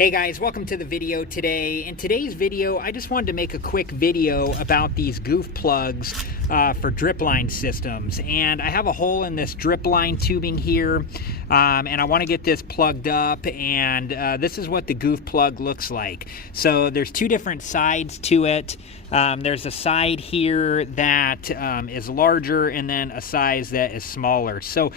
Hey guys, welcome to the video today. In today's video, I just wanted to make a quick video about these goof plugs for drip line systems. And I have a hole in this drip line tubing here, and I want to get this plugged up, and this is what the goof plug looks like. So there's two different sides to it. There's a side here that is larger, and then a size that is smaller. So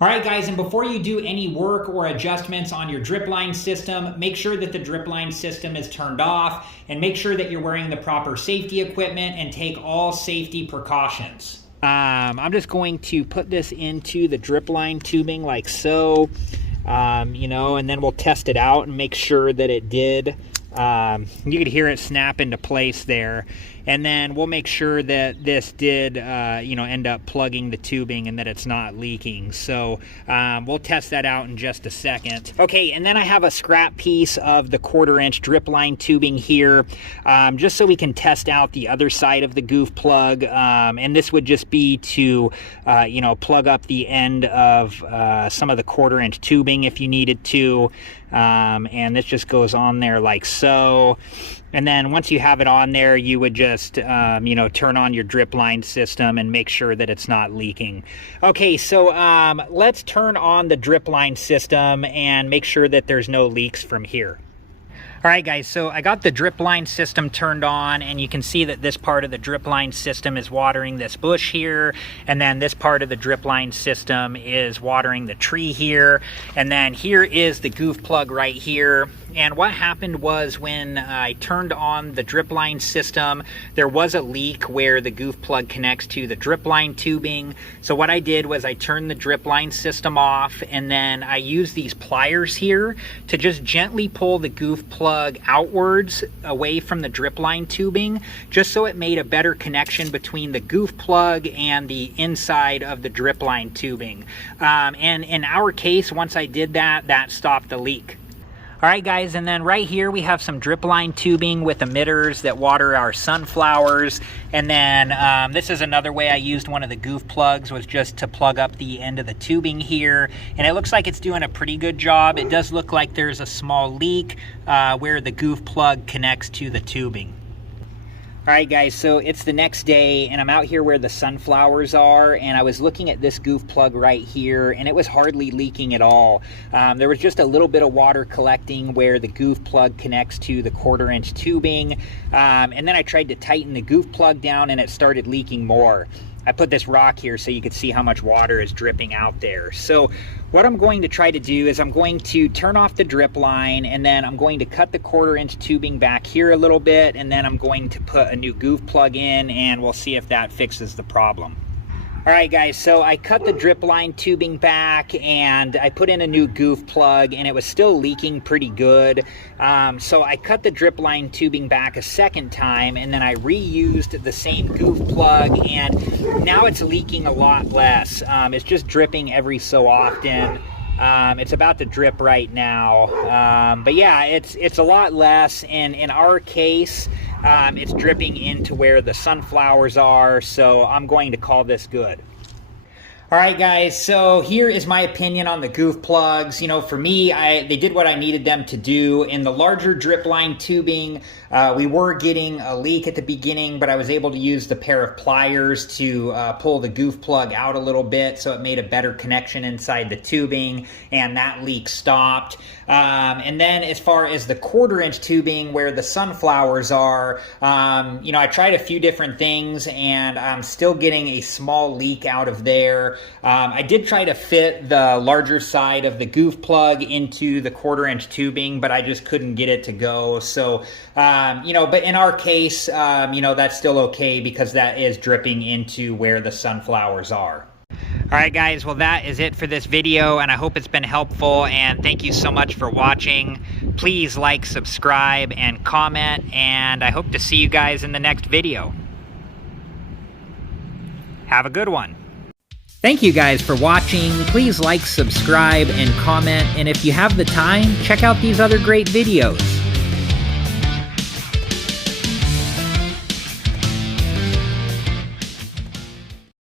all right, guys, and before you do any work or adjustments on your drip line system, make sure that the drip line system is turned off and make sure that you're wearing the proper safety equipment and take all safety precautions. I'm just going to put this into the drip line tubing like so, and then we'll test it out and make sure that it did. You could hear it snap into place there. And then we'll make sure that this did, end up plugging the tubing and that it's not leaking. So we'll test that out in just a second. Okay, and then I have a scrap piece of the 1/4-inch drip line tubing here, just so we can test out the other side of the goof plug. And this would just be to, plug up the end of some of the 1/4-inch tubing if you needed to. And this just goes on there like so. And then once you have it on there, you would just, turn on your drip line system and make sure that it's not leaking. Okay, so let's turn on the drip line system and make sure that there's no leaks from here. All right, guys, so I got the drip line system turned on, and you can see that this part of the drip line system is watering this bush here, and then this part of the drip line system is watering the tree here, and then here is the goof plug right here. And what happened was when I turned on the drip line system, there was a leak where the goof plug connects to the drip line tubing. So what I did was I turned the drip line system off, and then I used these pliers here to just gently pull the goof plug outwards away from the drip line tubing, just so it made a better connection between the goof plug and the inside of the drip line tubing. And in our case, once I did that, that stopped the leak. All right, guys, and then right here we have some drip line tubing with emitters that water our sunflowers. And then this is another way I used one of the goof plugs, was just to plug up the end of the tubing here. And it looks like it's doing a pretty good job. It does look like there's a small leak where the goof plug connects to the tubing. All right, guys, so it's the next day, and I'm out here where the sunflowers are, and I was looking at this goof plug right here, and it was hardly leaking at all. There was just a little bit of water collecting where the goof plug connects to the 1/4-inch tubing, and then I tried to tighten the goof plug down, and it started leaking more. I put this rock here so you could see how much water is dripping out there. So what I'm going to try to do is I'm going to turn off the drip line, and then I'm going to cut the 1/4-inch tubing back here a little bit, and then I'm going to put a new goof plug in, and we'll see if that fixes the problem. All right, guys, so I cut the drip line tubing back, and I put in a new goof plug, and it was still leaking pretty good. So I cut the drip line tubing back a second time, and then I reused the same goof plug, and now it's leaking a lot less. It's just dripping every so often. It's about to drip right now. But yeah, it's a lot less, and in our case, it's dripping into where the sunflowers are, so I'm going to call this good. All right, guys, so here is my opinion on the goof plugs. For me, they did what I needed them to do. In the larger drip line tubing, we were getting a leak at the beginning, but I was able to use the pair of pliers to pull the goof plug out a little bit, so it made a better connection inside the tubing, and that leak stopped. And then as far as the 1/4-inch tubing where the sunflowers are, I tried a few different things, and I'm still getting a small leak out of there. I did try to fit the larger side of the goof plug into the 1/4-inch tubing, but I just couldn't get it to go. So, but in our case, that's still okay because that is dripping into where the sunflowers are. All right, guys, well, that is it for this video, and I hope it's been helpful, and thank you so much for watching. Please like, subscribe, and comment, and I hope to see you guys in the next video. Have a good one. Thank you guys for watching. Please like, subscribe, and comment, and if you have the time, check out these other great videos.